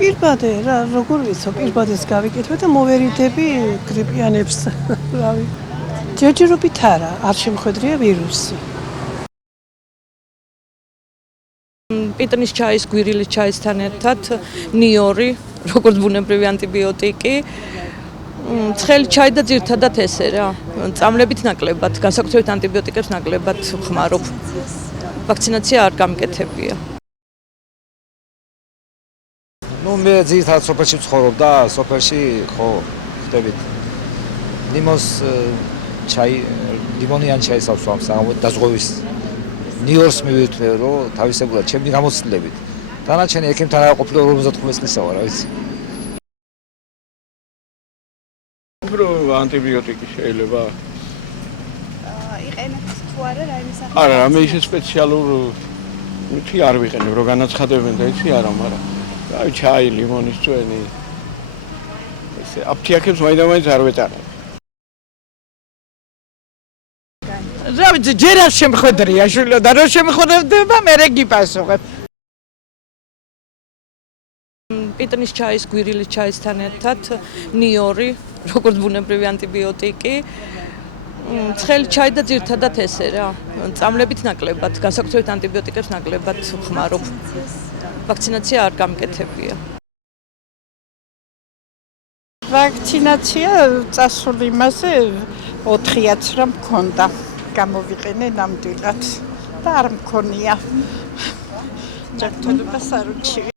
პირბადე რა, როგორ ვიცო, პირბადეს გავიკეთებ და მოვერიდები გრიპიანებს. რავი. ჯერჯერობით არა, არ შემხვედრია ვირუსი. პიტნის ჩაის, გვირილის ჩაისთან ერთად ნიორი, როგორც ბუნებრივი ანტიბიოტიკი. ცხელი ჩაი და ძირთადად ესე რა. წამლებით ნაკლებად, განსაკუთრებით ანტიბიოტიკებს ნაკლებად ვხმარობ. ვაქცინაცია არ გამკეთებია. მე ძირითადად სოფელში ვცხოვრობ და სოფელში ხო ხდებით. ლიმონს ჩაი, ლიმონიანი ჩაის ავსვამ საღამოთი დაზღვევის ნიორს მივირთვე, რომ თავისებურად ჩემი გამოცდილებით. დანარჩენი ექიმთან არა ყოფილი 55 წლისა ვარ, რა ვიცი. უფრო ანტიბიოტიკი შეიძლება? იყენებთ თუ არა რაიმე სახის? არა, მე ისე სპეციალურ მითი არ ვიყენებ, რომ განაცხადებენ და იცი არა, მაგრამ აი ჩაი, ლიმონის წვენი. ესე აფთიაქებს მაინც არ ვეტარავ. რა ვიცი, ჯერ არ შემხვედრია შვილო და რო შემხვდება, მერე გიპასუხებ. პიტნის ჩაის, გვირილის ჩაისთან ერთად ნიორი, როგორც ბუნებრივი ანტიბიოტიკი. ცხელი ჩაი და ძირთადად ესე რა. წამლებით ნაკლებად, განსაკუთრებით ანტიბიოტიკებს ნაკლებად ვხმარობ. ვაქცინაცია არ გამკეთებია. ვაქცინაცია წასული იმაზე 4-აც რა მქონდა. გამოვიყენე ნამდვილად და არ მქონია. ჯანმრთელობას არ უჩივი.